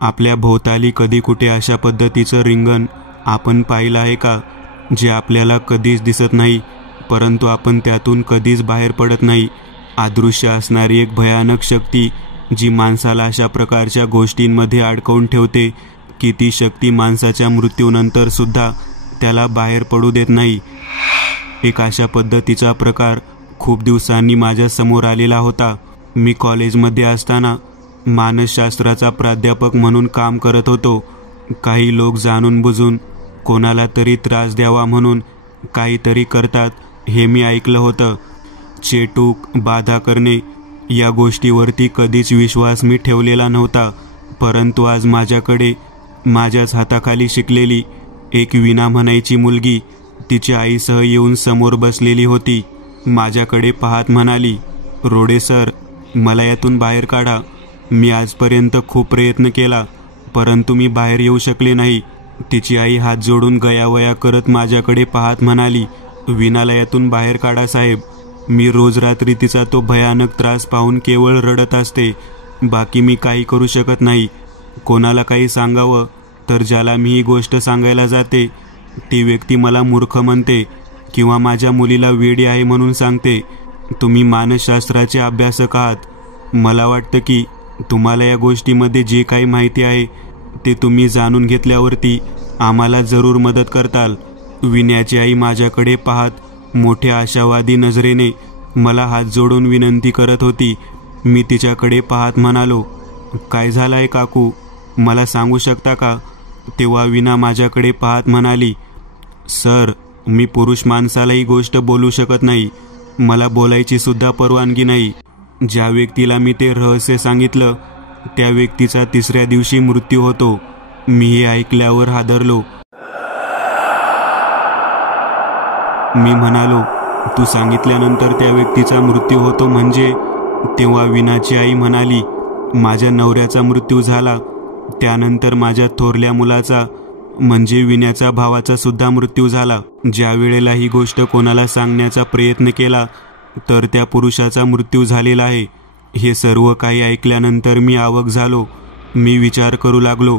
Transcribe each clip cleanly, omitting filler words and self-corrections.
आपल्या भोवताली कधी कुठे अशा पद्धतीचं रिंगण आपण पाहिलं आहे का, जे आपल्याला कधीच दिसत नाही, परंतु आपण त्यातून कधीच बाहेर पडत नाही? अदृश्य असणारी एक भयानक शक्ती जी माणसाला अशा प्रकारच्या गोष्टींमध्ये अडकवून ठेवते की ती शक्ती माणसाच्या मृत्यूनंतर सुद्धा त्याला बाहेर पडू देत नाही. एक अशा पद्धतीचा प्रकार खूप दिवसांनी माझ्या समोर आलेला होता. मी कॉलेजमध्ये असताना मानसशास्त्राचा प्राध्यापक म्हणून काम करत होतो. काही लोक जाणून बुजून कोणाला तरी त्रास द्यावा म्हणून काहीतरी करतात हे मी ऐकलं होतं. चेटूक, बाधा करणे या गोष्टीवरती कधीच विश्वास मी ठेवलेला नव्हता, परंतु आज माझ्याकडे माझ्याच हाताखाली शिकलेली एक वीणा म्हणायची मुलगी तिच्या आईसह येऊन समोर बसलेली होती. माझ्याकडे पाहत म्हणाली, रोडे सर, मला यातून बाहेर काढा. मी आजपर्यंत खूप प्रयत्न केला, परंतु मी बाहेर येऊ शकले नाही. तिची आई हात जोडून गयावया करत माझ्याकडे पाहत म्हणाली, वीणाला यातून बाहेर काढा साहेब. मी रोज रात्री तिचा तो भयानक त्रास पाहून केवळ रडत असते. बाकी मी काही करू शकत नाही. कोणाला काही सांगावं तर ज्याला मी ही गोष्ट सांगायला जाते ती व्यक्ती मला मूर्ख म्हणते किंवा माझ्या मुलीला वेडी आहे म्हणून सांगते. तुम्ही मानसशास्त्राचे अभ्यासक आहात. मला वाटतं की तुम्हाला या गोष्टीमध्ये जे काही माहिती आहे ते तुम्ही जाणून घेतल्यावरती आम्हाला जरूर मदत करताल. विण्याची आई माझ्याकडे पाहत मोठ्या आशावादी नजरेने मला हात जोडून विनंती करत होती. मी तिच्याकडे पाहत म्हणालो, काय झालं आहे काकू, मला सांगू शकता का? तेव्हा विना माझ्याकडे पाहत म्हणाली, सर, मी पुरुष माणसाला ही गोष्ट बोलू शकत नाही. मला बोलायची सुद्धा परवानगी नाही. ज्या व्यक्तीला मी ते रहस्य सांगितलं त्या व्यक्तीचा तिसऱ्या दिवशी मृत्यू होतो. मी हे ऐकल्यावर हादरलो. मी म्हणालो, तू सांगितल्यानंतर त्या व्यक्तीचा मृत्यू होतो म्हणजे? तेव्हा विनाची आई म्हणाली, माझ्या नवऱ्याचा मृत्यू झाला, त्यानंतर माझ्या थोरल्या मुलाचा म्हणजे विण्याच्या भावाचा सुद्धा मृत्यू झाला. ज्या वेळेला ही गोष्ट कोणाला सांगण्याचा प्रयत्न केला तर त्या पुरुषाचा मृत्यू झालेला आहे. हे सर्व काही ऐकल्यानंतर मी अवाक झालो. मी विचार करू लागलो,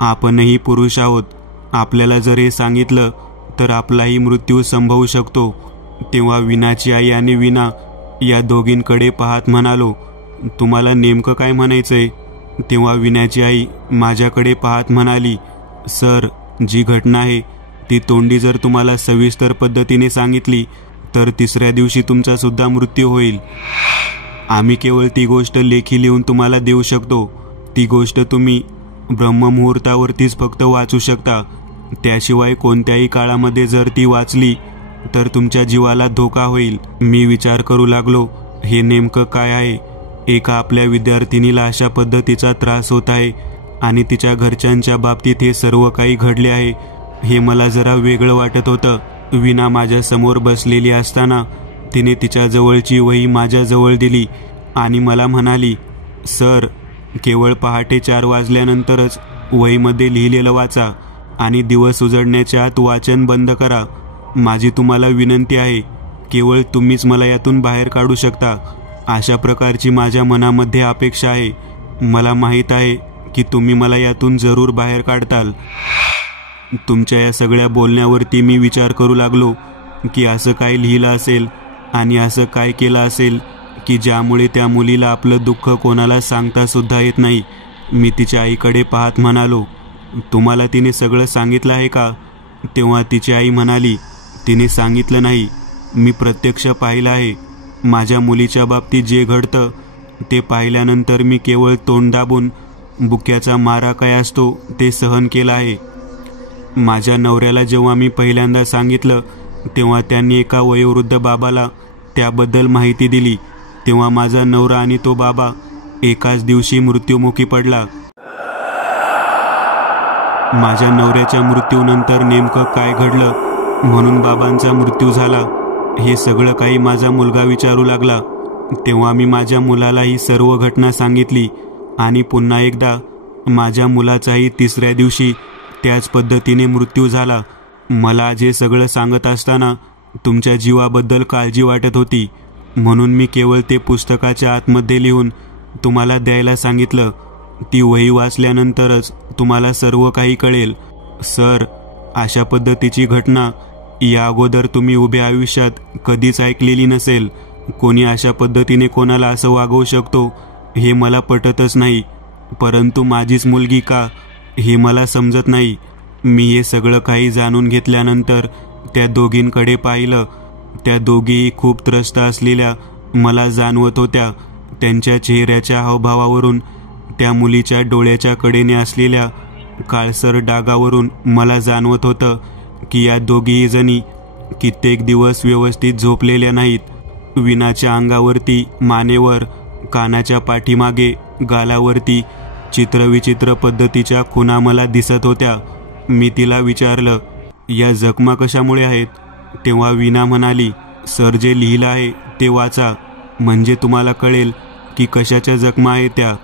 आपणही पुरुष आहोत. आपल्याला जर हे सांगितलं तर आपलाही मृत्यू संभवू शकतो. तेव्हा विनाची आई आणि विना या दोघींकडे पाहत म्हणालो, तुम्हाला नेमकं काय म्हणायचंय? तेव्हा विनाची आई माझ्याकडे पाहत म्हणाली, सर, जी घटना आहे ती तोंडी जर तुम्हाला सविस्तर पद्धतीने सांगितली तर तिसऱ्या दिवशी तुमचा सुद्धा मृत्यू होईल. आम्ही केवळ ती गोष्ट लेखी लिहून तुम्हाला देऊ शकतो. ती गोष्ट तुम्ही ब्रह्ममुहूर्तावरतीच फक्त वाचू शकता. त्याशिवाय कोणत्याही काळामध्ये जर ती वाचली तर तुमच्या जीवाला धोका होईल. मी विचार करू लागलो, हे नेमकं काय आहे? एका आपल्या विद्यार्थिनीला अशा पद्धतीचा त्रास होत आहे आणि तिच्या घरच्यांच्या बाबतीत हे सर्व काही घडले आहे. हे मला जरा वेगळं वाटत होतं. विना माझ्या समोर बसलेली असताना तिने तिच्या जवळची वही माझ्या जवळ दिली आणि मला म्हणाली, सर, केवळ पहाटे 4 वाजल्यानंतरच वहीमध्ये लिहिलेलं वाचा आणि दिवस उजडण्याच्या आत वाचन बंद करा. माझी तुम्हाला विनंती आहे. केवळ तुम्हीच मला यातून बाहेर काढू शकता. अशा प्रकारची माझ्या मनामध्ये अपेक्षा आहे. मला माहीत आहे की तुम्ही मला यातून जरूर बाहेर काढताल. तुमच्या या सगळ्या बोलण्यावरती मी विचार करू लागलो की असं काय लिहिलं असेल आणि असं काय केलं असेल की ज्यामुळे त्या मुलीला आपलं दुःख कोणाला सांगता सुद्धा येत नाही. मी तिच्या आईकडे पाहत म्हणालो, तुम्हाला तिने सगळं सांगितलं आहे का? तेव्हा तिची आई म्हणाली, तिने सांगितलं नाही. मी प्रत्यक्ष पाहिलं आहे. माझ्या मुलीच्या बाबतीत जे घडतं ते पाहिल्यानंतर मी केवळ तोंड दाबून बुक्याचा मारा काय असतो ते सहन केलं आहे. माझ्या नवऱ्याला जेव्हा मी पहिल्यांदा सांगितलं तेव्हा त्यांनी एका वयोवृद्ध बाबाला त्याबद्दल माहिती दिली. तेव्हा माझा नवरा आणि तो बाबा एकाच दिवशी मृत्युमुखी पडला. माझ्या नवऱ्याच्या मृत्यूनंतर नेमकं काय घडलं म्हणून बाबांचा मृत्यू झाला हे सगळं काही माझा मुलगा विचारू लागला. तेव्हा मी माझ्या मुलाला ही सर्व घटना सांगितली आणि पुन्हा एकदा माझ्या मुलाचाही तिसऱ्या दिवशी त्याच पद्धतीने मृत्यू झाला. मला जे सगळं सांगत असताना तुमच्या जीवाबद्दल काळजी वाटत होती, म्हणून मी केवळ ते पुस्तकाच्या आतमध्ये लिहून तुम्हाला द्यायला सांगितलं. ती वही वाचल्यानंतरच तुम्हाला सर्व काही कळेल. सर, अशा पद्धतीची घटना या अगोदर तुम्ही उभ्या आयुष्यात कधीच ऐकलेली नसेल. कोणी अशा पद्धतीने कोणाला असं वागवू शकतो हे मला पटतच नाही. परंतु माझीच मुलगी का हे मला समजत नाही. मी हे सगळं काही जाणून घेतल्यानंतर त्या दोघींकडे पाहिलं. त्या दोघीही खूप त्रस्त असलेल्या मला जाणवत होत्या. त्यांच्या चेहऱ्याच्या हावभावावरून, त्या मुलीच्या डोळ्याच्या कडेने असलेल्या काळसर डागावरून मला जाणवत होतं की या दोघीही जणी कित्येक दिवस व्यवस्थित झोपलेल्या नाहीत. विनाच्या अंगावरती, मानेवर, कानाच्या पाठीमागे, गालावरती चित्रविचित्र पद्धतीच्या खुणा मला दिसत होत्या. मी तिला विचारलं, या जखमा कशामुळे आहेत? तेव्हा विना म्हणाली, सर, जे लिहिलं आहे ते वाचा, म्हणजे तुम्हाला कळेल की कशाच्या जखमा आहेत त्या.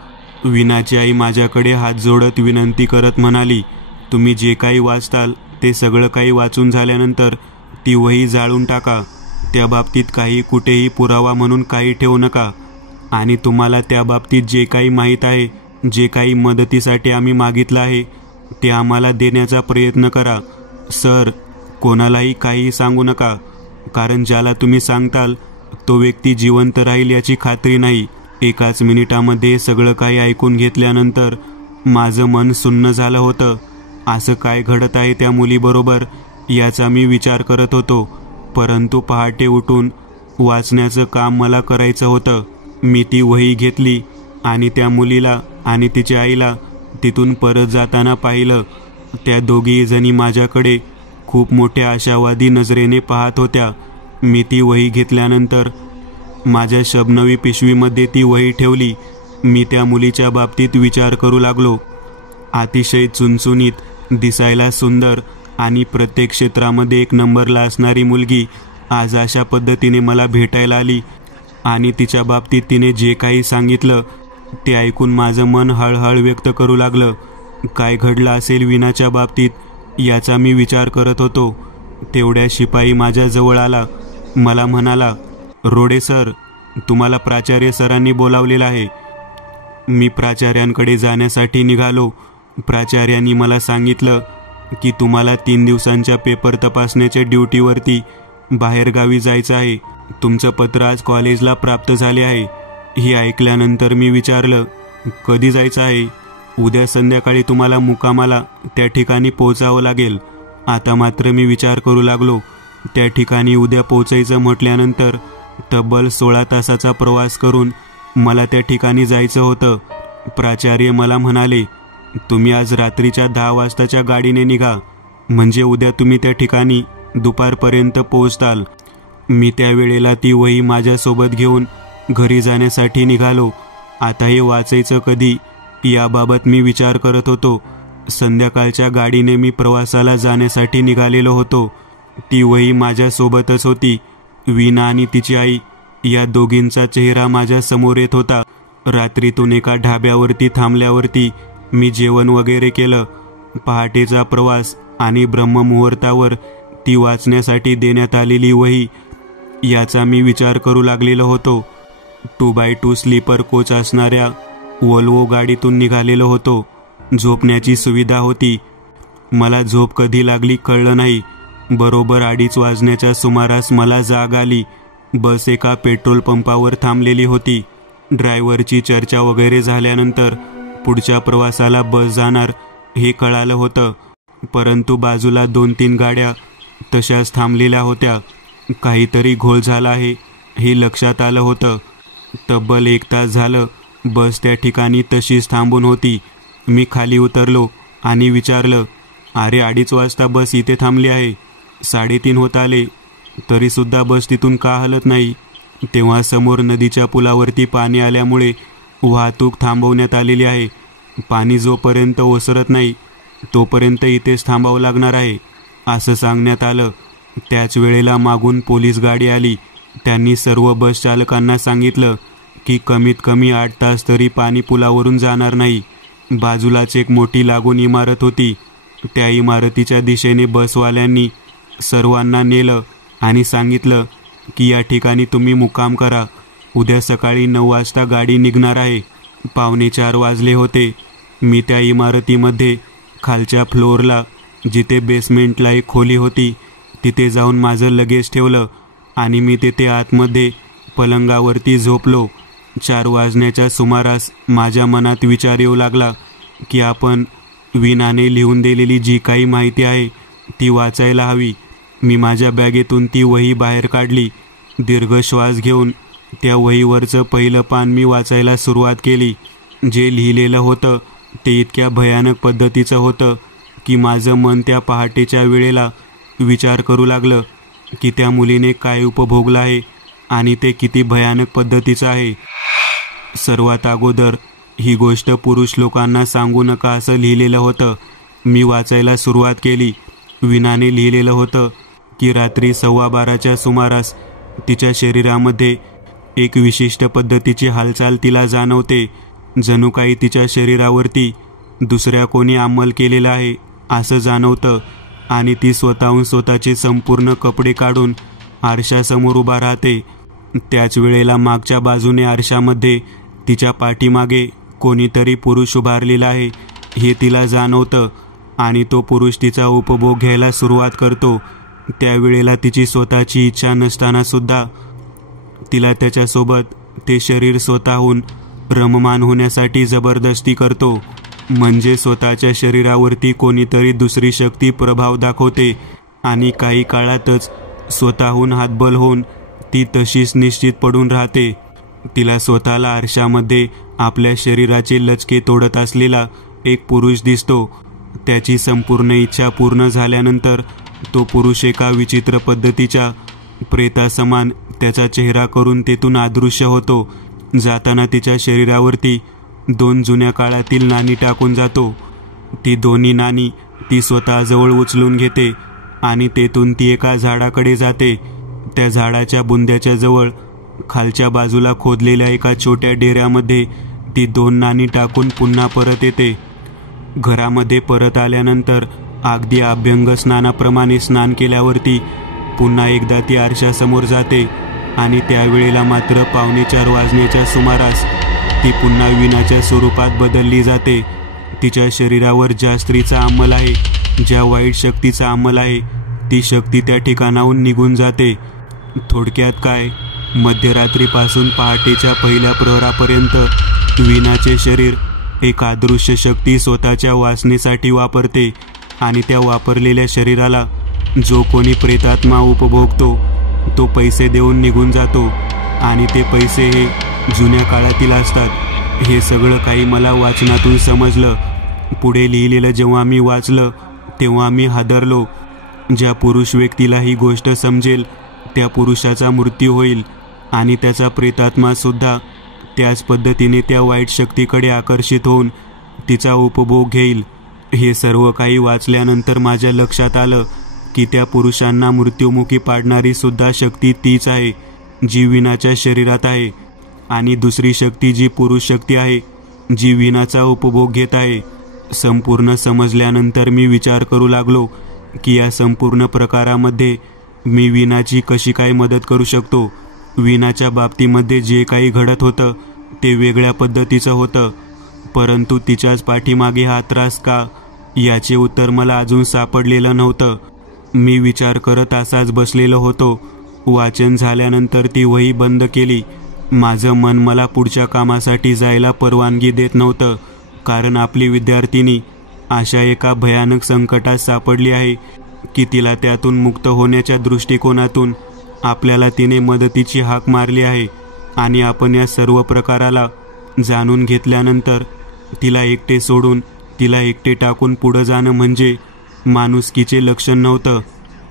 विनाची आई माझ्याकडे हात जोडत विनंती करत म्हणाली, तुम्ही जे काही वाचताल ते सगळं काही वाचून झाल्यानंतर ती वही जाळून टाका. त्या बाबतीत काही कुठेही पुरावा म्हणून काही ठेवू नका. आणि तुम्हाला त्या बाबतीत जे काही माहीत आहे, जे काही मदतीसाठी आम्ही मागितलं आहे ते आम्हाला देण्याचा प्रयत्न करा. सर, कोणालाही काहीही सांगू नका, कारण ज्याला तुम्ही सांगताल तो व्यक्ती जिवंत राहील याची खात्री नाही. एकाच मिनिटामध्ये सगळं काही ऐकून घेतल्यानंतर माझं मन सुन्न झालं होतं. असं काय घडत आहे त्या मुलीबरोबर याचा मी विचार करत होतो. परंतु पहाटे उठून वाचण्याचं काम मला करायचं होतं. मी ती वही घेतली आणि त्या मुलीला आणि तिच्या आईला तिथून परत जाताना पाहिलं. त्या दोघी जणी माझ्याकडे खूप मोठ्या आशावादी नजरेने पाहत होत्या. मी ती वही घेतल्यानंतर माझ्या शबनवी पिशवीमध्ये ती वही ठेवली. मी त्या मुलीच्या बाबतीत विचार करू लागलो. अतिशय चुणचुणीत, दिसायला सुंदर आणि प्रत्येक क्षेत्रामध्ये एक नंबरला असणारी मुलगी आज अशा पद्धतीने मला भेटायला आली. आणि तिच्या बाबतीत तिने जे काही सांगितलं ते ऐकून माझं मन हळहळ व्यक्त करू लागलं. काय घडलं असेल विनाच्या बाबतीत याचा मी विचार करत होतो. तेवढ्या शिपाई माझ्या जवळ आला. मला म्हणाला, रोडे सर, तुम्हाला प्राचार्य सरांनी बोलावलेलं आहे. मी प्राचार्यांकडे जाण्यासाठी निघालो. प्राचार्यांनी मला सांगितलं की तुम्हाला 3 दिवसांच्या पेपर तपासण्याच्या ड्युटीवरती बाहेरगावी जायचं आहे. तुमचं पत्र आज कॉलेजला प्राप्त झाले आहे. हे ऐकल्यानंतर मी विचारलं, कधी जायचं आहे? उद्या संध्याकाळी तुम्हाला मुक्कामाला त्या ठिकाणी पोहोचावं लागेल. आता मात्र मी विचार करू लागलो. त्या ठिकाणी उद्या पोहोचायचं म्हटल्यानंतर तब्बल 16 तासाचा प्रवास करून मला त्या ठिकाणी जायचं होतं. प्राचार्य मला म्हणाले, तुम्ही आज रात्रीच्या 10 वाजताच्या गाडीने निघा, म्हणजे उद्या तुम्ही त्या ठिकाणी दुपारपर्यंत पोहोचताल. मी त्या वेळेला ती वही माझ्यासोबत घेऊन घरी जाण्यासाठी निघालो. आता हे वाचायचं कधी याबाबत मी विचार करत होतो. संध्याकाळच्या गाडीने मी प्रवासाला जाण्यासाठी निघालेलो होतो. ती वही माझ्यासोबतच होती. वीणा आणि तिची आई या दोघींचा चेहरा माझ्या समोर येत होता. रात्रीतून एका ढाब्यावरती थांबल्यावरती मी जेवण वगैरे केलं. पहाटेचा प्रवास आणि ब्रह्ममुहूर्तावर ती वाचण्यासाठी देण्यात आलेली वही याचा मी विचार करू लागलेलो होतो. 2x2 स्लीपर कोच असणाऱ्या वोल्वो गाडीतून निघालेलो होतो. झोपण्याची सुविधा होती. मला झोप कधी लागली कळलं नाही. बरोबर 2:30 वाजण्याच्या सुमारास मला जाग आली. बस एका पेट्रोल पंपावर थांबलेली होती. ड्रायव्हरची चर्चा वगैरे झाल्यानंतर पुढच्या प्रवासाला बस जाणार हे कळालं होतं. परंतु बाजूला 2-3 गाड्या तशाच थांबलेल्या होत्या. काहीतरी घोळ झाला आहे हे लक्षात आलं होतं. तब्बल 1 तास झालं बस त्या ठिकाणी तशीच थांबून होती. मी खाली उतरलो आणि विचारलं, अरे 2:30 वाजता बस इथे थांबली आहे, 3:30 होत आले, तरीसुद्धा बस तिथून का हलत नाही? तेव्हा समोर नदीच्या पुलावरती पाणी आल्यामुळे वाहतूक थांबवण्यात आलेली आहे. पाणी जोपर्यंत ओसरत नाही तोपर्यंत इथेच थांबावं लागणार आहे असं सांगण्यात आलं. त्याच वेळेला मागून पोलीस गाडी आली. त्यांनी सर्व बस चालकांना सांगितलं की कमीत कमी 8 तास तरी पाणी पुलावरून जाणार नाही. बाजूलाच एक मोठी लागून इमारत होती. त्या इमारतीच्या दिशेने बसवाल्यांनी सर्वांना नेलं आणि सांगितलं की या ठिकाणी तुम्ही मुक्काम करा. उद्या सकाळी 9 वाजता गाडी निघणार आहे. 4:15 वाजले होते. मी त्या इमारतीमध्ये खालच्या फ्लोअरला, जिथे बेसमेंटला एक खोली होती, तिथे जाऊन माझं लगेज ठेवलं आणि मी तिथे आतमध्ये पलंगावरती झोपलो. 4 वाजण्याच्या सुमारास माझ्या मनात विचार येऊ लागला की आपण वीणाने लिहून दिलेली जी काही माहिती आहे ती वाचायला हवी. मी माझ्या बॅगेतून ती वही बाहेर काढली. दीर्घ श्वास घेऊन त्या वहीवरचं पहिलं पान मी वाचायला सुरुवात केली. जे लिहिलेलं होतं ते इतक्या भयानक पद्धतीचं होतं की माझं मन त्या पहाटेच्या वेळेला विचार करू लागलं की त्या मुलीने काय उपभोगलं आहे आणि ते किती भयानक पद्धतीचं आहे. सर्वात अगोदर ही गोष्ट पुरुष लोकांना सांगू नका असं लिहिलेलं होतं. मी वाचायला सुरुवात केली. वीणाने लिहिलेलं होतं की रात्री 12:15च्या सुमारास तिच्या शरीरामध्ये एक विशिष्ट पद्धतीची हालचाल तिला जाणवते. जणू काही तिच्या शरीरावरती दुसऱ्या कोणी अंमल केलेला आहे असं जाणवतं आणि ती स्वतःहून स्वतःचे संपूर्ण कपडे काढून आरशासमोर उभा राहते. त्याच वेळेला मागच्या बाजूने आरशामध्ये तिच्या पाठीमागे कोणीतरी पुरुष उभारलेला आहे हे तिला जाणवतं आणि तो पुरुष तिचा उपभोग घ्यायला सुरुवात करतो. त्यावेळेला तिची स्वतःची इच्छा नसतानासुद्धा तिला त्याच्यासोबत ते शरीर स्वतःहून रममान होण्यासाठी जबरदस्ती करतो. म्हणजे स्वतःच्या शरीरावरती कोणीतरी दुसरी शक्ती प्रभाव दाखवते आणि काही काळातच स्वतःहून हातबल होऊन ती तशीच निश्चित पडून राहते. तिला स्वतःला आरशामध्ये आपल्या शरीराचे लचके तोडत असलेला एक पुरुष दिसतो. त्याची संपूर्ण इच्छा पूर्ण झाल्यानंतर तो पुरुष एका विचित्र पद्धतीच्या प्रेतासमान त्याचा चेहरा करून तेथून अदृश्य होतो. जाताना तिच्या शरीरावरती 2 जुन्या काळातील नाणी टाकून जातो. ती दोन्ही नाणी ती स्वतःजवळ उचलून घेते आणि तेथून ती एका झाडाकडे जाते. त्या झाडाच्या बुंद्याच्या जवळ खालच्या बाजूला खोदलेल्या एका छोट्या डेऱ्यामध्ये ती 2 नाणी टाकून पुन्हा परत येते. घरामध्ये परत आल्यानंतर अगदी अभ्यंग स्नानाप्रमाणे स्नान केल्यावरती पुन्हा एकदा ती आरशासमोर जाते आणि त्यावेळेला मात्र 4:15 वाजण्याच्या सुमारास ती पुन्हा वीणाच्या स्वरूपात बदलली जाते. तिच्या शरीरावर ज्या स्त्रीचा अंमल आहे, ज्या वाईट शक्तीचा अंमल आहे, ती शक्ती त्या ठिकाणाहून निघून जाते. थोडक्यात काय, मध्यरात्रीपासून पहाटेच्या पहिल्या प्रहरापर्यंत वीणाचे शरीर एक अदृश्य शक्ती स्वतःच्या वासनेसाठी वापरते आणि त्या वापरलेल्या शरीराला जो कोणी प्रेतात्मा उपभोगतो तो पैसे देऊन निघून जातो आणि ते पैसे हे जुन्या काळातील असतात. हे सगळं काही मला वाचनातून समजलं. पुढे लिहिलेलं जेव्हा मी वाचलं तेव्हा मी हादरलो. ज्या पुरुष व्यक्तीला ही गोष्ट समजेल त्या पुरुषाचा मृत्यू होईल आणि त्याचा प्रेतात्मासुद्धा त्याच पद्धतीने त्या वाईट शक्तीकडे आकर्षित होऊन तिचा उपभोग घेईल. हे सर्व काही वाचल्यानंतर माझ्या लक्षात आलं की त्या पुरुषांना मृत्युमुखी पाडणारी सुद्धा शक्ती तीच आहे जी वीणाच्या शरीरात आहे आणि दुसरी शक्ती जी पुरुष शक्ती आहे जी वीणाचा उपभोग घेत आहे. संपूर्ण समजल्यानंतर मी विचार करू लागलो की या संपूर्ण प्रकारामध्ये मी वीणाची कशी काय मदत करू शकतो. वीणाच्या बाबतीमध्ये जे काही घडत होतं ते वेगळ्या पद्धतीचं होतं, परंतु तिच्याच पाठीमागे हा त्रास का, याचे उत्तर मला अजून सापडलेलं नव्हतं. मी विचार करत असाच बसलेलो होतो. वाचन झाल्यानंतर ती वही बंद केली. माझं मन मला पुढच्या कामासाठी जायला परवानगी देत नव्हतं, कारण आपली विद्यार्थिनी अशा एका भयानक संकटात सापडली आहे की तिला त्यातून मुक्त होण्याच्या दृष्टिकोनातून आपल्याला तिने मदतीची हाक मारली आहे आणि आपण या सर्व प्रकाराला जाणून घेतल्यानंतर तिला एकटे सोडून, तिला एकटे टाकून पुढं जाणं म्हणजे माणुसकीचे लक्षण नव्हतं.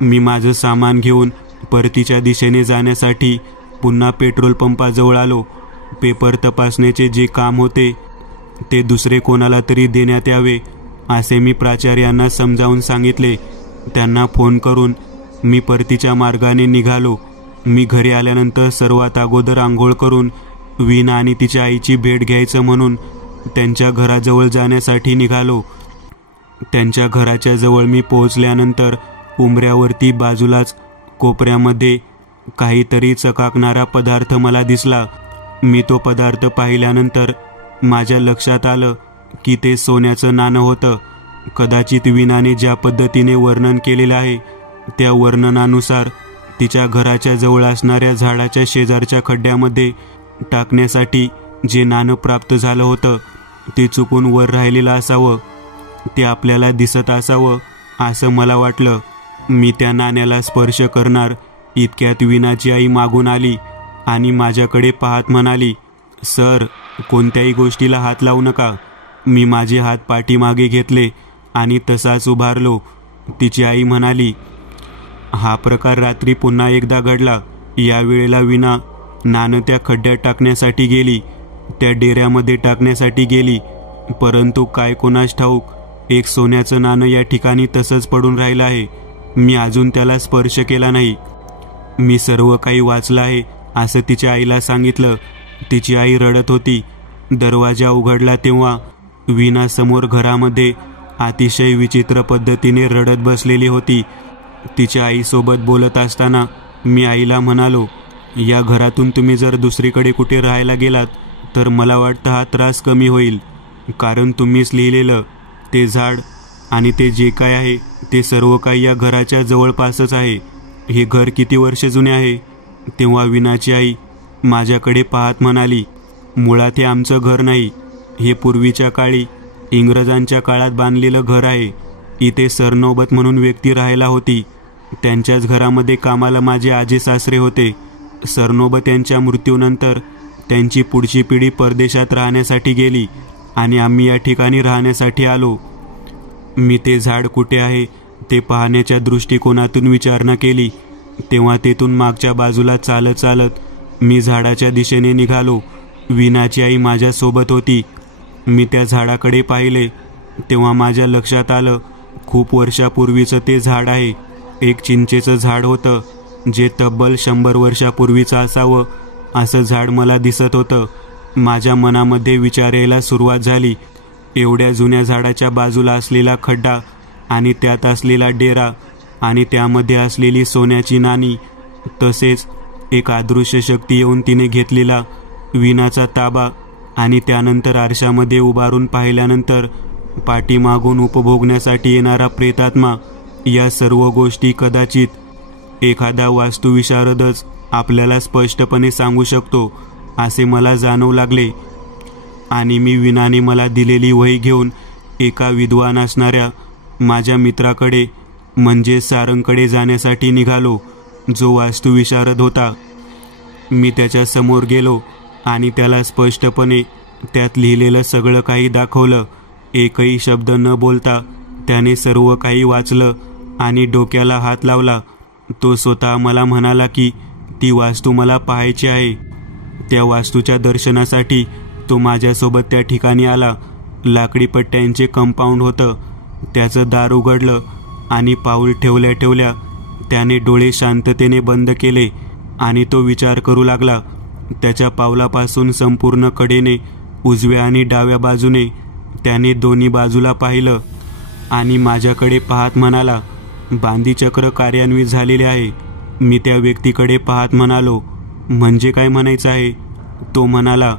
मी माझं सामान घेऊन परतीच्या दिशेने जाण्यासाठी पुन्हा पेट्रोल पंपाजवळ आलो. पेपर तपासण्याचे जे काम होते ते दुसरे कोणाला तरी देण्यात यावे असे मी प्राचार्यांना समजावून सांगितले. त्यांना फोन करून मी परतीच्या मार्गाने निघालो. मी घरी आल्यानंतर सर्वात अगोदर आंघोळ करून वीणा आणि तिच्या आईची भेट घ्यायचं म्हणून त्यांच्या घराजवळ जाण्यासाठी निघालो. त्यांच्या घराच्या जवळ मी पोहोचल्यानंतर उंबऱ्यावरती बाजूलाच कोपऱ्यामध्ये काहीतरी चकाकणारा पदार्थ मला दिसला. मी तो पदार्थ पाहिल्यानंतर माझ्या लक्षात आलं की ते सोन्याचं नाणं होतं. कदाचित वीणाने ज्या पद्धतीने वर्णन केलेलं आहे त्या वर्णनानुसार तिच्या घराच्या जवळ असणाऱ्या झाडाच्या शेजारच्या खड्ड्यामध्ये टाकण्यासाठी जे नाणं प्राप्त झालं होतं ते चुकून वर राहिलेलं असावं. ते आपल्याला दिसत असावं असं मला वाटलं. मी त्या नाण्याला स्पर्श करणार इतक्यात वीणाची आई मागून आली आणि माझ्याकडे पाहत म्हणाली, सर, कोणत्याही गोष्टीला हात लावू नका. मी माझे हात पाठीमागे घेतले आणि तसाच उभारलो. तिची आई म्हणाली, हा प्रकार रात्री पुन्हा एकदा घडला. यावेळेला वीणा नाणं त्या खड्ड्यात टाकण्यासाठी गेली, त्या डेऱ्यामध्ये टाकण्यासाठी गेली. परंतु काय कोणास ठाऊक एक सोन्याचं नाणं या ठिकाणी तसंच पडून राहिलं आहे. मी अजून त्याला स्पर्श केला नाही. मी सर्व काही वाचलं आहे असं तिच्या आईला सांगितलं. तिची आई रडत होती. दरवाजा उघडला तेव्हा वीणा समोर घरामध्ये अतिशय विचित्र पद्धतीने रडत बसलेली होती. तिच्या आईसोबत बोलत असताना मी आईला म्हणालो, या घरातून तुम्ही जर दुसरीकडे कुठे राहायला गेलात तर मला वाटतं हा त्रास कमी होईल. कारण तुम्हीच लिहिलेलं ते झाड आणि ते जे काय आहे ते सर्व काही या घराच्या जवळपासच आहे. हे घर किती वर्ष जुने आहे. तेव्हा वीणाची आई माझ्याकडे पाहत म्हणाली, मुळात हे आमचं घर नाही. हे पूर्वीच्या काळी इंग्रजांच्या काळात बांधलेलं घर आहे. इथे सरनोबत म्हणून व्यक्ती राहायला होती. त्यांच्याच घरामध्ये कामाला माझे आजी सासरे होते. सरनोबत यांच्या मृत्यूनंतर त्यांची पुढची पिढी परदेशात राहण्यासाठी गेली आणि आम्ही या ठिकाणी राहण्यासाठी आलो. मी ते झाड कुठे आहे ते पाहण्याच्या दृष्टिकोनातून विचारणा केली. तेव्हा तेथून मागच्या बाजूला चालत चालत मी झाडाच्या दिशेने निघालो. वीणाची आई माझ्यासोबत होती. मी त्या झाडाकडे पाहिले तेव्हा माझ्या लक्षात आलं खूप वर्षापूर्वीचं ते झाड आहे. एक चिंचेचं झाड होतं जे तब्बल 100 वर्षापूर्वीचं असावं असं झाड मला दिसत होतं. माझ्या मनामध्ये विचार यायला सुरुवात झाली. एवढ्या जुन्या झाडाच्या बाजूला असलेला खड्डा आणि त्यात असलेला डेरा आणि त्यामध्ये असलेली सोन्याची नाणी, तसेच एक अदृश्य शक्ती येऊन तिने घेतलेला वीणाचा ताबा आणि त्यानंतर आरशामध्ये उभारून पाहिल्यानंतर पाठीमागून उपभोगण्यासाठी येणारा प्रेतात्मा, या सर्व गोष्टी कदाचित एखादा वास्तुविशारदच आपल्याला स्पष्टपणे सांगू शकतो असे मला जाणवू लागले. आणि मी वीणाने मला दिलेली वही घेऊन एका विद्वान असणाऱ्या माझ्या मित्राकडे म्हणजे सारंगकडे जाण्यासाठी निघालो, जो वास्तुविशारद होता. मी त्याच्या समोर गेलो आणि त्याला स्पष्टपणे त्यात लिहिलेलं सगळं काही दाखवलं. एकही शब्द न बोलता त्याने सर्व काही वाचलं आणि डोक्याला हात लावला. तो स्वतः मला म्हणाला की ती वास्तू मला पाहायची आहे. त्या वास्तूच्या दर्शनासाठी तो माझ्यासोबत त्या ठिकाणी आला. लाकडी पट्ट्यांचे कंपाऊंड होतं. त्याचं दार उघडलं आणि पाऊल ठेवल्या ठेवल्या त्याने डोळे शांततेने बंद केले आणि तो विचार करू लागला. त्याच्या पावलापासून संपूर्ण कडेने उजव्या आणि डाव्या बाजूने त्याने दोन्ही बाजूला पाहिलं आणि माझ्याकडे पाहत म्हणाला, बांधीचक्र कार्यान्वित झालेले आहे. मी त्या व्यक्तीकडे पाहत म्हणालो, म्हणजे काय म्हणायचं आहे? तो म्हणाला,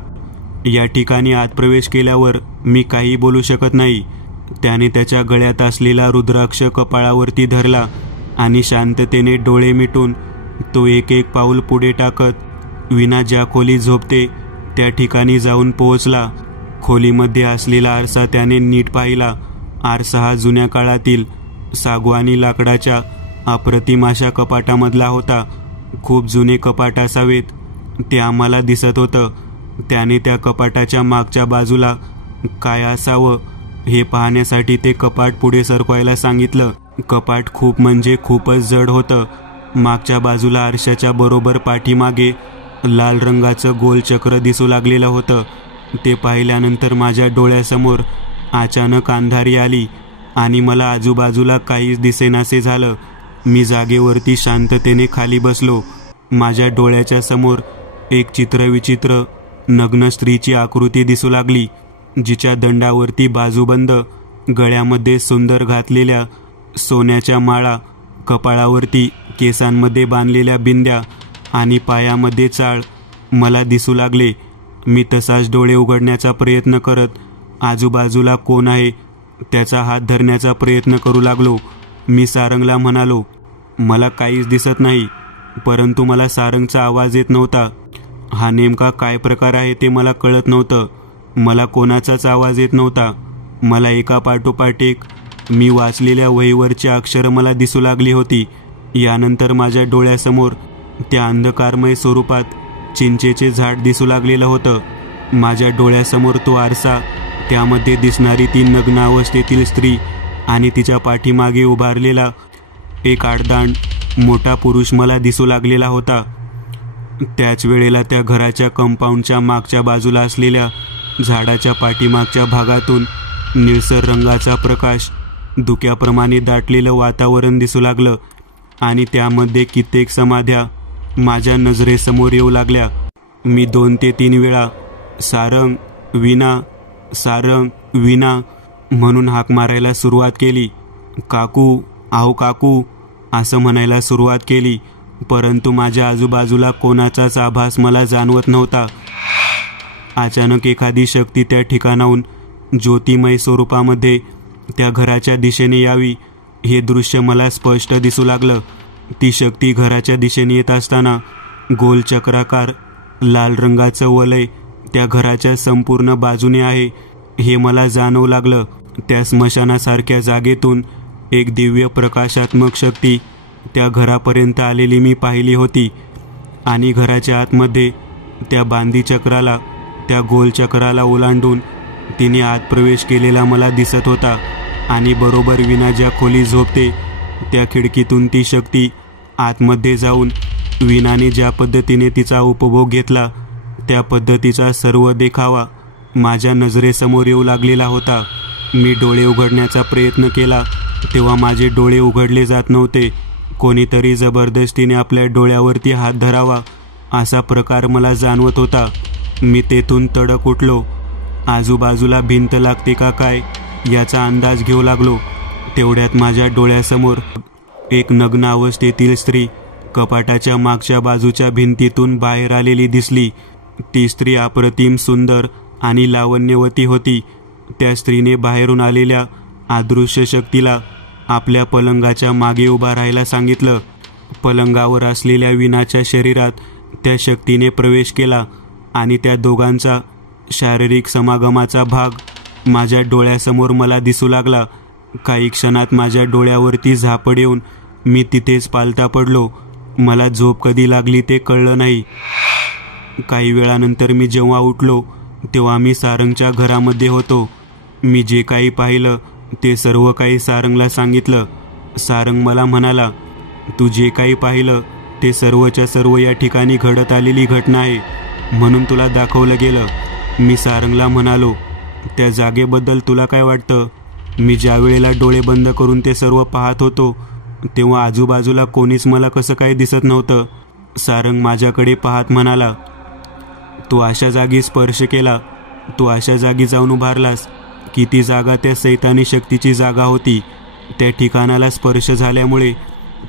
या ठिकाणी आत प्रवेश केल्यावर मी काही बोलू शकत नाही. त्याने त्याच्या गळ्यात असलेला रुद्राक्ष कपाळावरती धरला आणि शांततेने डोळे मिटून तो एक एक पाऊल पुढे टाकत वीणा ज्या खोलीत झोपते त्या ठिकाणी जाऊन पोहोचला. खोलीमध्ये असलेला आरसा त्याने नीट पाहिला. आरसा हा जुन्या काळातील सागवानी लाकडाच्या अप्रतिम अशा कपाटामधला होता. खूप जुने कपाट असावेत ते आम्हाला दिसत होतं. त्याने त्या कपाटाच्या मागच्या बाजूला काय असावं हे पाहण्यासाठी ते कपाट पुढे सरकवायला सांगितलं. कपाट खूप म्हणजे खूपच जड होतं. मागच्या बाजूला आरशाच्या बरोबर पाठीमागे लाल रंगाचं गोल चक्र दिसू लागलेलं होतं. ते पाहिल्यानंतर माझ्या डोळ्यासमोर अचानक अंधारी आली आणि मला आजूबाजूला काहीच दिसेनासे झालं. मी जागेवरती शांततेने खाली बसलो. माझ्या डोळ्याच्या समोर एक चित्रविचित्र नग्न स्त्रीची आकृती दिसू लागली, जिच्या दंडावरती बाजूबंद, गळ्यामध्ये सुंदर घातलेल्या सोन्याच्या माळा, कपाळावरती केसांमध्ये बांधलेल्या बिंद्या आणि पायामध्ये चाळ मला दिसू लागले. मी तसाच डोळे उघडण्याचा प्रयत्न करत आजूबाजूला कोण आहे त्याचा हात धरण्याचा प्रयत्न करू लागलो. मी सारंगला म्हणालो, मला काहीच दिसत नाही. परंतु मला सारंगचा आवाज येत नव्हता. हा नेमका काय प्रकार आहे ते मला कळत नव्हतं. मला कोणाचाच आवाज येत नव्हता. मला एका पाठोपाठ एक मी वाचलेल्या वहीवरची अक्षरं मला दिसू लागली होती. यानंतर माझ्या डोळ्यासमोर त्या अंधकारमय स्वरूपात चिंचेचे झाड दिसू लागलेलं होतं. माझ्या डोळ्यासमोर तो आरसा, त्यामध्ये दिसणारी ती नग्न अवस्थेतील स्त्री आणि तिच्या पाठीमागे उभारलेला एक आडदांड मोठा पुरुष मला दिसू लागलेला होता. त्याच वेळेला त्या घराच्या कंपाऊंडच्या मागच्या बाजूला असलेल्या झाडाच्या पाठीमागच्या भागातून निळसर रंगाचा प्रकाश, धुक्याप्रमाणे दाटलेलं वातावरण दिसू लागलं आणि त्यामध्ये कित्येक समाध्या माझ्या नजरेसमोर येऊ लागल्या. मी 2 ते 3 वेळा सारंग, वीणा, सारंग, वीणा म्हणून हाक मारायला सुरुवात केली. काकू, आहो काकू असं म्हणायला सुरुवात केली. परंतु माझ्या आजूबाजूला कोणाचाच आभास मला जाणवत नव्हता. अचानक एखादी शक्ती त्या ठिकाणाहून ज्योतिमय स्वरूपामध्ये त्या घराच्या दिशेने यावी हे दृश्य मला स्पष्ट दिसू लागलं. ती शक्ती घराच्या दिशेने येत असताना गोल चक्राकार लाल रंगाचं वलय त्या घराच्या संपूर्ण बाजूने आहे हे मला जाणवू लागलं. त्या स्मशानासारख्या जागेतून एक दिव्य प्रकाशात्मक शक्ती त्या घरापर्यंत आलेली मी पाहिली होती आणि घराच्या आतमध्ये त्या बांधी चक्राला, त्या गोल चक्राला ओलांडून तिने आत प्रवेश केलेला मला दिसत होता. आणि बरोबर वीणा ज्या खोलीत झोपते त्या खिडकीतून ती शक्ती आतमध्ये जाऊन वीणाने ज्या पद्धतीने तिचा उपभोग घेतला त्या पद्धतीचा सर्व देखावा माझ्या नजरेसमोर येऊ लागलेला होता. मी डोळे उघडण्याचा प्रयत्न केला तेव्हा माझे डोळे उघडले जात नव्हते. कोणीतरी जबरदस्तीने आपल्या डोळ्यावरती हात धरावा असा प्रकार मला जाणवत होता. मी तेथून तडक उठलो. आजूबाजूला भिंत लागते का काय याचा अंदाज घेऊ लागलो. तेवढ्यात माझ्या डोळ्यासमोर एक नग्न अवस्थेतील स्त्री कपाटाच्या मागच्या बाजूच्या भिंतीतून बाहेर आलेली दिसली. ती स्त्री अप्रतिम सुंदर आणि लावण्यवती होती. त्या स्त्रीने बाहेरून आलेल्या अदृश्य शक्तीला आपल्या पलंगाच्या मागे उभा राहायला सांगितलं. पलंगावर असलेल्या वीणाच्या शरीरात त्या शक्तीने प्रवेश केला आणि त्या दोघांचा शारीरिक समागमाचा भाग माझ्या डोळ्यासमोर मला दिसू लागला. काही क्षणात माझ्या डोळ्यावरती झापड येऊन मी तिथेच पालथा पडलो. मला झोप कधी लागली ते कळलं नाही. काही वेळानंतर मी जेव्हा उठलो तेव्हा मी सारंगच्या घरामध्ये होतो. मी जे काही पाहिलं ते सर्व काही सारंगला सांगितलं. सारंग मला म्हणाला, तू जे काही पाहिलं ते सर्वच्या सर्व या ठिकाणी घडत आलेली घटना आहे म्हणून तुला दाखवलं गेलं. मी सारंगला म्हणालो, त्या जागेबद्दल तुला काय वाटतं? मी ज्या वेळेला डोळे बंद करून ते सर्व पाहत होतो तेव्हा आजूबाजूला कोणीच मला कसं काही दिसत नव्हतं. सारंग माझ्याकडे पाहत म्हणाला, तू अशा जागी स्पर्श केला, तू अशा जागी जाऊन उभारलास की ती जागा त्या सैतानी शक्तीची जागा होती. त्या ठिकाणाला स्पर्श झाल्यामुळे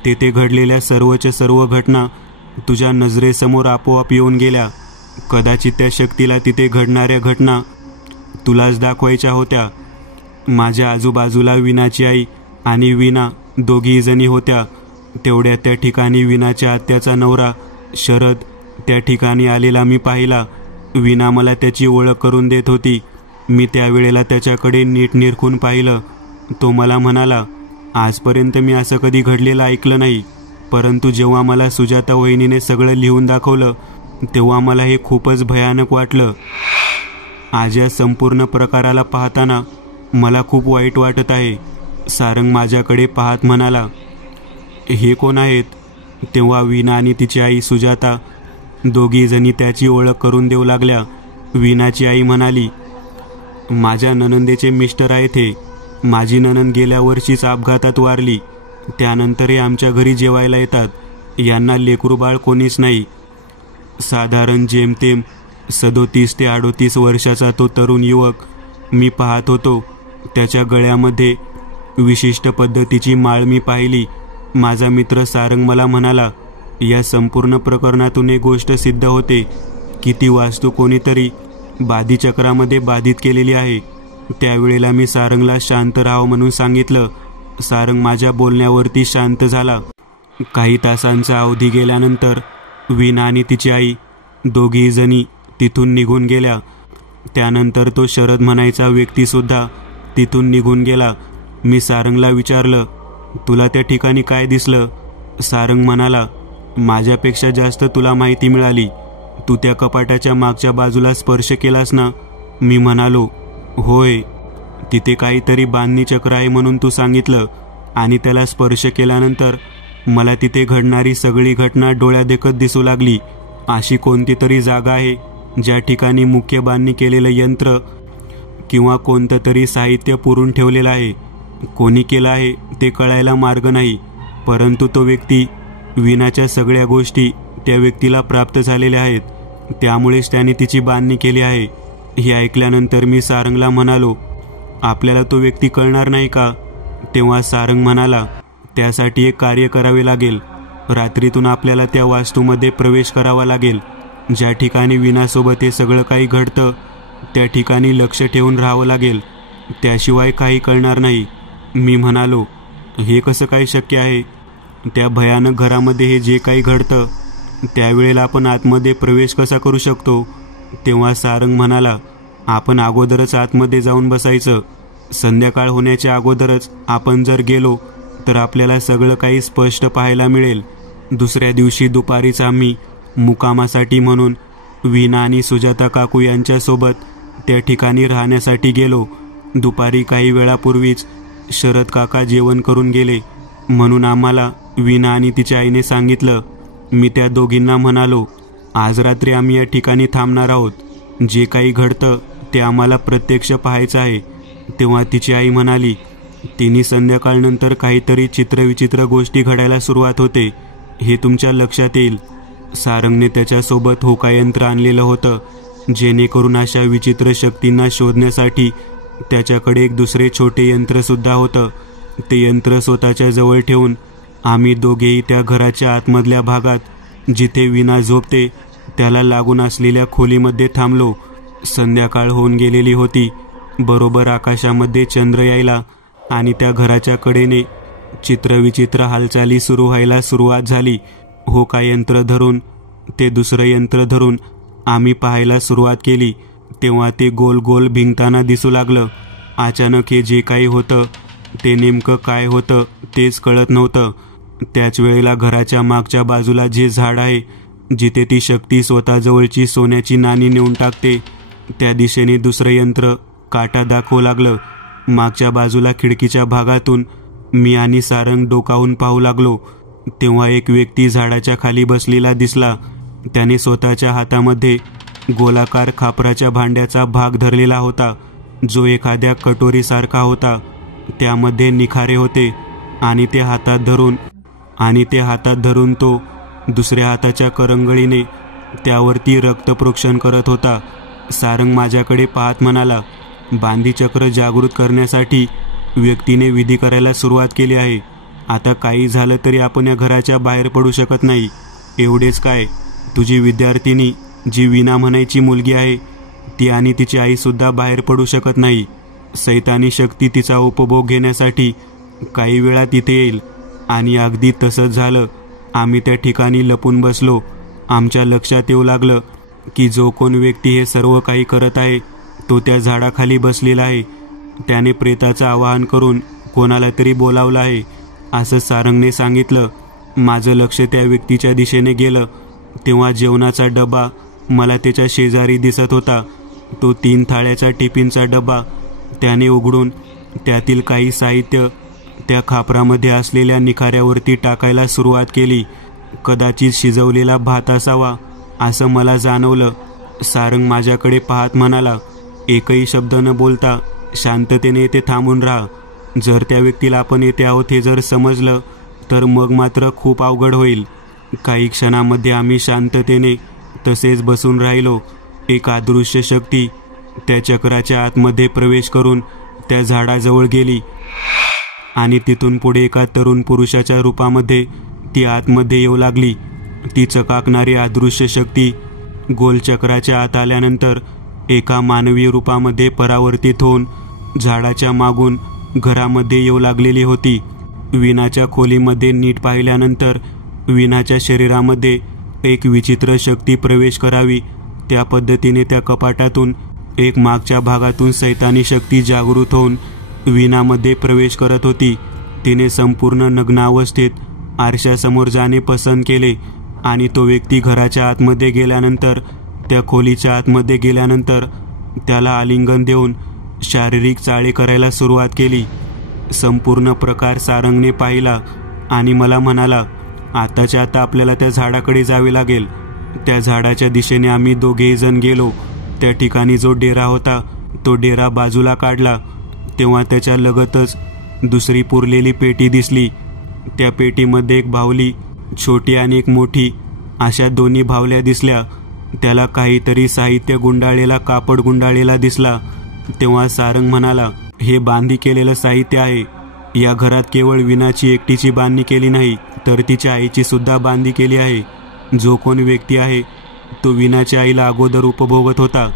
तेथे घडलेल्या सर्वच्या सर्व घटना तुझ्या नजरेसमोर आपोआप येऊन गेल्या. कदाचित त्या शक्तीला तिथे घडणाऱ्या घटना तुलाच दाखवायच्या होत्या. माझ्या आजूबाजूला वीणाची आई आणि वीणा दोघी जणी होत्या. तेवढ्या त्या ठिकाणी वीणाच्या आत्याचा नवरा शरद त्या ठिकाणी आलेला मी पाहिला. वीणा मला त्याची ओळख करून देत होती. मी त्यावेळेला त्याच्याकडे नीट निरखून पाहिलं. तो मला म्हणाला, आजपर्यंत मी असं कधी घडलेलं ऐकलं नाही, परंतु जेव्हा मला सुजाता वहिनीने सगळं लिहून दाखवलं तेव्हा मला हे खूपच भयानक वाटलं. आज या संपूर्ण प्रकाराला पाहताना मला खूप वाईट वाटत आहे. सारंग माझ्याकडे पाहत म्हणाला, हे कोण आहेत? तेव्हा वीणा आणि तिची आई सुजाता दोघी जणी त्याची ओळख करून देऊ लागल्या. वीणाची आई म्हणाली, माझ्या ननंदेचे मिस्टर आहेत हे. माझी ननंद गेल्या वर्षीच अपघातात वारली. त्यानंतर हे आमच्या घरी जेवायला येतात. यांना लेकरूबाळ कोणीच नाही. साधारण जेमतेम 37 ते 38 वर्षाचा तो तरुण युवक मी पाहत होतो. त्याच्या गळ्यामध्ये विशिष्ट पद्धतीची माळ मी पाहिली. माझा मित्र सारंग मला म्हणाला, या संपूर्ण प्रकरणातून एक गोष्ट सिद्ध होते की ती वास्तू कोणीतरी बाधीचक्रामध्ये बाधित केलेली आहे. त्यावेळेला मी सारंगला शांत राहावं म्हणून सांगितलं. सारंग माझ्या बोलण्यावरती शांत झाला. काही तासांचा अवधी गेल्यानंतर वीणा आणि तिची आई दोघी जणी तिथून निघून गेल्या. त्यानंतर तो शरद म्हणायचा व्यक्तीसुद्धा तिथून निघून गेला. मी सारंगला विचारलं, तुला त्या ठिकाणी काय दिसलं? सारंग म्हणाला, माझ्यापेक्षा जास्त तुला माहिती मिळाली. तू त्या कपाटाच्या मागच्या बाजूला स्पर्श केलास ना? मी म्हणालो, होय. तिथे काहीतरी बांधणी चक्र आहे म्हणून तू सांगितलं आणि त्याला स्पर्श केल्यानंतर मला तिथे घडणारी सगळी घटना डोळ्यादेखत दिसू लागली. अशी कोणती तरी जागा आहे ज्या ठिकाणी मुख्य बांधणी केलेलं यंत्र किंवा कोणतं तरी साहित्य पुरून ठेवलेलं आहे. कोणी केलं आहे ते कळायला मार्ग नाही, परंतु तो व्यक्ती, वीणाच्या सगळ्या गोष्टी त्या व्यक्तीला प्राप्त झालेल्या आहेत. त्यामुळेच त्याने तिची बांधणी केली आहे. हे ऐकल्यानंतर मी सारंगला म्हणालो, आपल्याला तो व्यक्ती कळणार नाही का? तेव्हा सारंग म्हणाला, त्यासाठी एक कार्य करावे लागेल. रात्रीतून आपल्याला त्या वास्तूमध्ये प्रवेश करावा लागेल. ज्या ठिकाणी वीणासोबत हे सगळं काही घडतं त्या ठिकाणी लक्ष ठेवून राहावं लागेल. त्याशिवाय काही कळणार नाही. मी म्हणालो, हे कसं काही शक्य आहे? त्या भयानक घरामध्ये हे जे काही घडतं त्यावेळेला आपण आतमध्ये प्रवेश कसा करू शकतो? तेव्हा सारंग म्हणाला, आपण अगोदरच आतमध्ये जाऊन बसायचं. संध्याकाळ होण्याच्या अगोदरच आपण जर गेलो तर आपल्याला सगळं काही स्पष्ट पाहायला मिळेल. दुसऱ्या दिवशी दुपारीच आम्ही मुकामासाठी म्हणून वीणा आणि सुजाता काकू यांच्यासोबत त्या ठिकाणी राहण्यासाठी गेलो. दुपारी काही वेळापूर्वीच शरद काका जेवण करून गेले म्हणून आम्हाला वीणा आणि तिच्या आईने सांगितलं. मी त्या दोघींना म्हणालो, आज रात्री आम्ही या ठिकाणी थांबणार आहोत. जे काही घडतं ते आम्हाला प्रत्यक्ष पाहायचं आहे. तेव्हा तिची आई म्हणाली, तिन्ही संध्याकाळनंतर काहीतरी चित्रविचित्र गोष्टी घडायला सुरुवात होते. हे तुमच्या लक्षात येईल. सारंगने त्याच्यासोबत होकायंत्र आणलेलं होतं, जेणेकरून अशा विचित्र शक्तींना शोधण्यासाठी त्याच्याकडे एक दुसरे छोटे यंत्रसुद्धा होतं. ते यंत्र स्वतःच्या जवळ ठेवून आम्ही दोघेही त्या घराच्या आतमधल्या भागात जिथे वीणा झोपते त्याला लागून असलेल्या खोलीमध्ये थांबलो. संध्याकाळ होऊन गेलेली होती. बरोबर आकाशामध्ये चंद्र यायला आणि त्या घराच्या कडेने चित्रविचित्र हालचाली सुरू व्हायला सुरुवात झाली. होका यंत्र धरून ते दुसरं यंत्र धरून आम्ही पाहायला सुरुवात केली. तेव्हा ते गोल गोल भिंगताना दिसू लागलं. अचानक हे जे काही होतं ते नेमकं काय होतं तेच कळत नव्हतं. त्याच वेळेला घराच्या मागच्या बाजूला जे झाड आहे जिथे ती शक्ती स्वतःजवळची सोन्याची नाणी नेऊन टाकते त्या दिशेने दुसरं यंत्र काटा दाखवू लागलं. मागच्या बाजूला खिडकीच्या भागातून मी आणि सारंग डोकावून पाहू लागलो. तेव्हा एक व्यक्ती झाडाच्या खाली बसलेला दिसला. त्याने स्वतःच्या हातामध्ये गोलाकार खापराच्या भांड्याचा भाग धरलेला होता, जो एखाद्या कटोरीसारखा होता. त्यामध्ये निखारे होते आणि ते हातात धरून तो दुसऱ्या हाताच्या करंगळीने त्यावरती रक्तप्रोक्षण करत होता. सारंग माझ्याकडे पाहत म्हणाला, बांधीचक्र जागृत करण्यासाठी व्यक्तीने विधी करायला सुरुवात केली आहे. आता काही झालं तरी आपण या घराच्या बाहेर पडू शकत नाही. एवढेच काय, तुझी विद्यार्थिनी जी वीणा म्हणायची मुलगी आहे ती आणि तिची आईसुद्धा बाहेर पडू शकत नाही. सैतानी शक्ती तिचा उपभोग घेण्यासाठी काही वेळा तिथे येईल. आणि अगदी तसंच झालं. आम्ही त्या ठिकाणी लपून बसलो. आमच्या लक्षात येऊ लागलं की जो कोण व्यक्ती हे सर्व काही करत आहे तो त्या झाडाखाली बसलेला आहे. त्याने प्रेताचं आवाहन करून कोणाला तरी बोलावलं आहे असं सारंगने सांगितलं. माझं लक्ष त्या व्यक्तीच्या दिशेने गेलं. तेव्हा जेवणाचा डबा मला त्याच्या शेजारी दिसत होता. तो 3 थाळ्याचा टिफिनचा डबा त्याने उघडून त्यातील काही साहित्य त्या खापरामध्ये असलेल्या निखाऱ्यावरती टाकायला सुरुवात केली. कदाचित शिजवलेला भात असावा असं मला जाणवलं. सारंग माझ्याकडे पाहत म्हणाला, एकही शब्द न बोलता शांततेने येथे थांबून राहा. जर त्या व्यक्तीला आपण येथे आहोत हे जर समजलं तर मग मात्र खूप अवघड होईल. काही क्षणामध्ये आम्ही शांततेने तसेच बसून राहिलो. एक अदृश्य शक्ती त्या चक्राच्या आतमध्ये प्रवेश करून त्या झाडाजवळ गेली आणि तिथून पुढे एका तरुण पुरुषाच्या रूपामध्ये ती आतमध्ये येऊ लागली. ती चकाकणारी अदृश्य शक्ती गोलचक्राच्या आत आल्यानंतर एका मानवी रूपामध्ये परावर्तित होऊन झाडाच्या मागून घरामध्ये येऊ लागलेली होती. वीणाच्या खोलीमध्ये नीट पाहिल्यानंतर वीणाच्या शरीरामध्ये एक विचित्र शक्ती प्रवेश करावी त्या पद्धतीने त्या कपाटातून एक मागच्या भागातून सैतानी शक्ती जागृत होऊन वीणामध्ये प्रवेश करत होती. तिने संपूर्ण नग्न अवस्थेत आरशासमोर जाणे पसंत केले आणि तो व्यक्ती घराच्या आतमध्ये गेल्यानंतर, त्या खोलीच्या आतमध्ये गेल्यानंतर त्याला आलिंगन देऊन शारीरिक चाळे करायला सुरुवात केली. संपूर्ण प्रकार सारंगने पाहिला आणि मला म्हणाला, आताच्या आता आपल्याला त्या झाडाकडे जावे लागेल. त्या झाडाच्या दिशेने आम्ही दोघेही जण गेलो. त्या ठिकाणी जो डेरा होता तो डेरा बाजूला काढला तेव्हा त्याच्या लगतच दुसरी पुरलेली पेटी दिसली. त्या पेटीमध्ये एक बाहुली, छोटी आणि एक मोठी, अशा दोन्ही बाहुल्या दिसल्या. त्याला काहीतरी साहित्य गुंडाळलेला, कापड गुंडाळलेला दिसला. तेव्हा सारंग म्हणाला, हे बांधी केलेलं साहित्य आहे. या घरात केवळ वीणाची एकटीची बांधणी केली नाही तर तिच्या आईची सुद्धा बांधणी केली आहे. जो कोण व्यक्ती आहे तो वीणाच्या आईला अगोदर उपभोगत होता.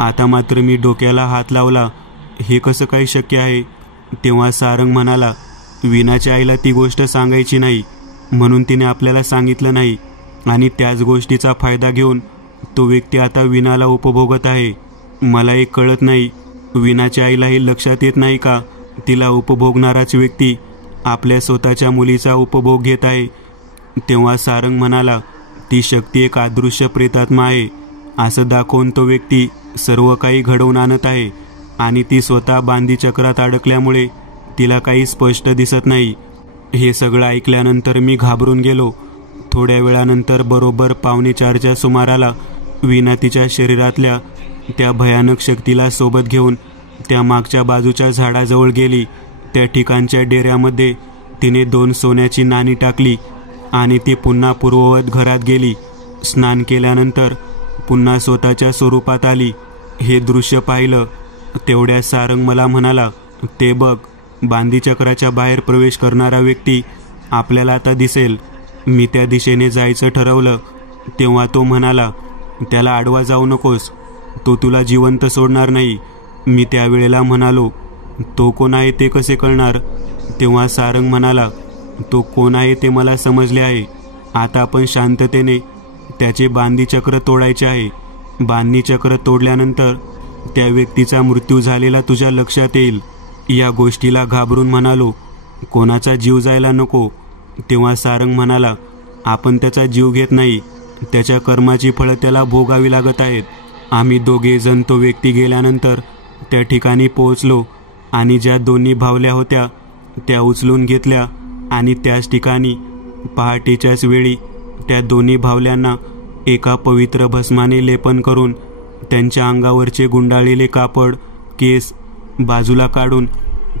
आता मात्र मी डोक्याला हात लावला. हे कसं काही शक्य आहे? तेव्हा सारंग म्हणाला, वीणाच्या आईला ती गोष्ट सांगायची नाही म्हणून तिने आपल्याला सांगितलं नाही आणि त्याच गोष्टीचा फायदा घेऊन तो व्यक्ती आता वीणाला उपभोगत आहे. मला एक कळत नाही, वीणाच्या आईला हे लक्षात येत नाही का तिला उपभोगणाराच व्यक्ती आपल्या स्वतःच्या मुलीचा उपभोग घेत आहे? तेव्हा सारंग म्हणाला, ती शक्ती एक अदृश्य प्रेतात्मा आहे असं दाखवून तो व्यक्ती सर्व काही घडवून आणत आहे आणि ती स्वतः बांधी चक्रात अडकल्यामुळे तिला काही स्पष्ट दिसत नाही. हे सगळं ऐकल्यानंतर मी घाबरून गेलो. थोड्या वेळानंतर बरोबर 3:45च्या सुमाराला वीणा तिच्या शरीरातल्या त्या भयानक शक्तीला सोबत घेऊन त्या मागच्या बाजूच्या झाडाजवळ गेली. त्या ठिकाणच्या डेऱ्यामध्ये तिने 2 सोन्याची नाणी टाकली आणि ती पुन्हा पूर्ववत घरात गेली. स्नान केल्यानंतर पुन्हा स्वतःच्या स्वरूपात आली. हे दृश्य पाहिलं तेवढ्या सारंग मला म्हणाला, ते बघ, बांधीचक्राच्या बाहेर प्रवेश करणारा व्यक्ती आपल्याला आता दिसेल. मी त्या दिशेने जायचं ठरवलं तेव्हा तो म्हणाला, त्याला आडवा जाऊ नकोस, तो तुला जिवंत सोडणार नाही. मी त्यावेळेला म्हणालो, तो कोण आहे ते कसे कळणार? तेव्हा सारंग म्हणाला, तो कोण आहे ते मला समजले आहे. आता आपण शांततेने त्याचे बांधीचक्र तोडायचे आहे. बांधीचक्र तोडल्यानंतर त्या व्यक्तीचा मृत्यू झालेला तुझ्या लक्षात येईल. या गोष्टीला घाबरून म्हणालो, कोणाचा जीव जायला नको. तेव्हा सारंग म्हणाला, आपण त्याचा जीव घेत नाही, त्याच्या कर्माची फळं त्याला भोगावी लागत आहेत. आम्ही दोघे जण तो व्यक्ती गेल्यानंतर त्या ठिकाणी पोहोचलो आणि ज्या दोन्ही बाहुल्या होत्या त्या उचलून घेतल्या आणि त्याच ठिकाणी पहाटेच्याच वेळी त्या दोन्ही बाहुल्यांना एका पवित्र भस्माने लेपन करून त्यांच्या अंगावरचे गुंडाळलेले कापड, केस बाजूला काढून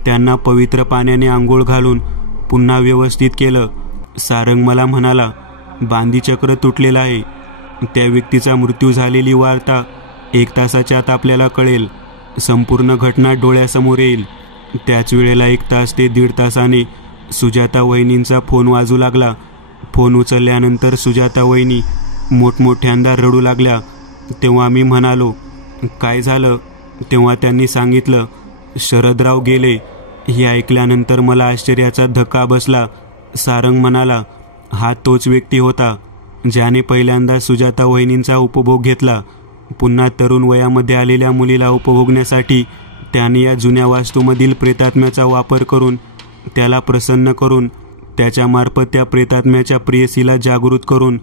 त्यांना पवित्र पाण्याने आंघोळ घालून पुन्हा व्यवस्थित केलं. सारंग मला म्हणाला, बांधीचक्र तुटलेलं आहे. त्या व्यक्तीचा मृत्यू झालेली वार्ता 1 तासाच्या आत आपल्याला कळेल. संपूर्ण घटना डोळ्यासमोर येईल. त्याच वेळेला 1 तास ते 1.5 तासाने सुजाता वहिनींचा फोन वाजू लागला. फोन उचलल्यानंतर सुजाता वहिनी मोठमोठ्यांदा रडू लागल्या. तेव्हा मी म्हणालो, काय झालं? तेव्हा त्यांनी सांगितलं, शरदराव गेले. हे ऐकल्यानंतर मला आश्चर्याचा धक्का बसला. सारंग म्हणाला, हा तोच व्यक्ती होता ज्याने पहिल्यांदा सुजाता वहिनींचा उपभोग घेतला. पुन्हा तरुण वयामध्ये आलेल्या मुलीला उपभोगण्यासाठी त्याने या जुन्या वास्तूमधील प्रेतात्म्याचा वापर करून त्याला प्रसन्न करून त्याच्यामार्फत त्या प्रेतात्म्याच्या प्रेयसीला जागृत करून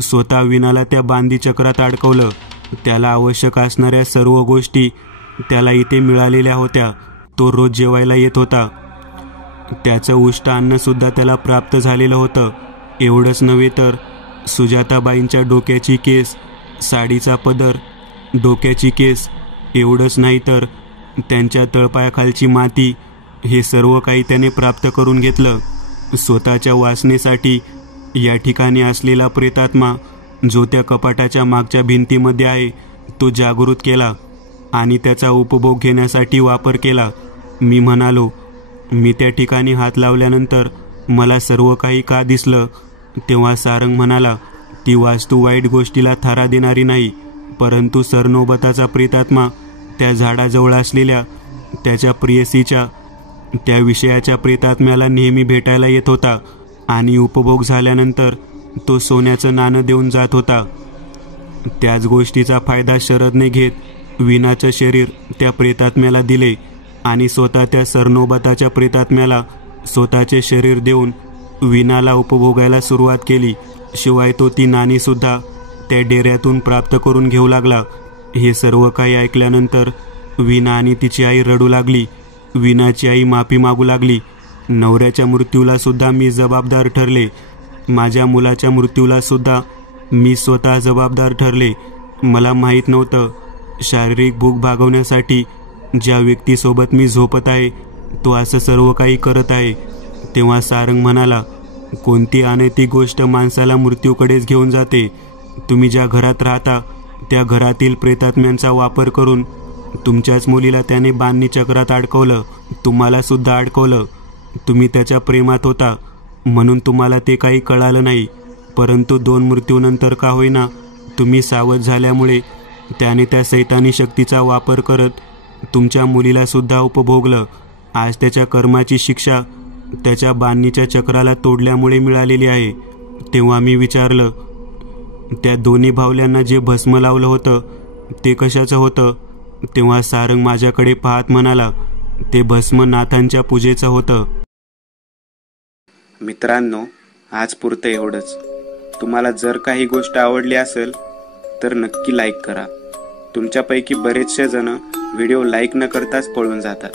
स्वतः वीणाला त्या बांधीचक्रात अडकवलं. त्याला आवश्यक असणाऱ्या सर्व गोष्टी त्याला इथे मिळालेल्या होत्या. तो रोज जेवायला येत होता. त्याचं उष्ट अन्नसुद्धा त्याला प्राप्त झालेलं होतं. एवढंच नव्हे तर सुजाताबाईंच्या डोक्याची केस, साडीचा पदर, डोक्याची केस, एवढंच नाही तर त्यांच्या तळपायाखालची माती, हे सर्व काही त्याने प्राप्त करून घेतलं. स्वतःच्या वासनेसाठी या ठिकाणी असलेला प्रेतात्मा जो त्या कपाटाच्या मागच्या भिंतीमध्ये आहे तो जागृत केला आणि त्याचा उपभोग घेण्यासाठी वापर केला. मी म्हणालो, मी त्या ठिकाणी हात लावल्यानंतर मला सर्व काही का दिसलं? तेव्हा सारंग म्हणाला, ती वास्तू वाईट गोष्टीला थारा देणारी नाही, परंतु सरनोबताचा प्रेतात्मा त्या झाडाजवळ असलेल्या त्याच्या प्रेयसीच्या त्या विषयाच्या प्रेतात्म्याला नेहमी भेटायला येत होता आणि उपभोग झाल्यानंतर तो सोन्याचं नाणं देऊन जात होता. त्याच गोष्टीचा फायदा शरदने घेत वीणाचं शरीर त्या प्रेतात्म्याला दिले आणि स्वतः त्या सरनोबताच्या प्रेतात्म्याला स्वतःचे शरीर देऊन वीणाला उपभोगायला सुरुवात केली. शिवाय तो ती नाणीसुद्धा त्या डेऱ्यातून प्राप्त करून घेऊ लागला. हे सर्व काही ऐकल्यानंतर वीणा आणि तिची आई रडू लागली. वीणाची आई माफी मागू लागली. नवऱ्याच्या मृत्यूला सुद्धा मी जबाबदार ठरले. माझ्या मुलाच्या मृत्यूला सुद्धा मी स्वतः जबाबदार ठरले. मला माहीत नव्हतं शारीरिक भूक भागवण्यासाठी ज्या व्यक्तीसोबत मी झोपत आहे तो असं सर्व काही करत आहे. तेव्हा सारंग म्हणाला, कोणती अनैतिक गोष्ट माणसाला मृत्यूकडेच घेऊन जाते. तुम्ही ज्या घरात राहता त्या घरातील प्रेतात्म्यांचा वापर करून तुमच्याच मुलीला त्याने बांधणी चक्रात अडकवलं. तुम्हाला सुद्धा अडकवलं. तुम्ही त्याच्या प्रेमात होता म्हणून तुम्हाला ते काही कळालं नाही. परंतु 2 मृत्यूनंतर का होईना तुम्ही सावध झाल्यामुळे त्याने त्या सैतानी शक्तीचा वापर करत तुमच्या मुलीला सुद्धा उपभोगलं. आज त्याच्या कर्माची शिक्षा त्याच्या बांधणीच्या चक्राला तोडल्यामुळे मिळालेली आहे. तेव्हा मी विचारलं, त्या दोन्ही भावल्यांना जे भस्म लावलं होतं ते कशाचं होतं? तेव्हा सारंग माझ्याकडे पाहत म्हणाला, ते भस्म नाथांच्या पूजेचं होतं. मित्रांनो, आज पुरतं एवढंच. तुम्हाला जर काही गोष्ट आवडली असेल तर नक्की लाईक करा. तुमच्यापैकी बरेचसे जण व्हिडिओ लाईक न करताच पळून जातात.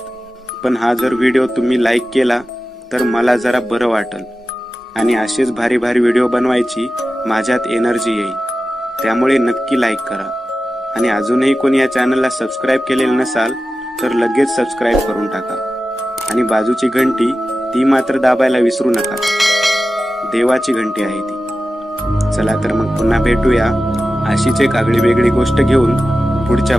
पण हा जर व्हिडिओ तुम्ही लाईक केला तर मला जरा बरं वाटेल आणि असेच भारी भारी व्हिडिओ बनवायची माझ्यात एनर्जी येईल. त्यामुळे नक्की लाईक करा. आणि अजूनही कोणी या चॅनलला सबस्क्राईब केलेलं नसाल तर लगेच सबस्क्राईब करून टाका. आणि बाजूची घंटी ती मात्र दाबायला विसरू नका. देवाची घंटी आहे ती. चला तर मग पुन्हा भेटूया अशीच एक आगळी वेगळी गोष्ट घेऊन पुढच्या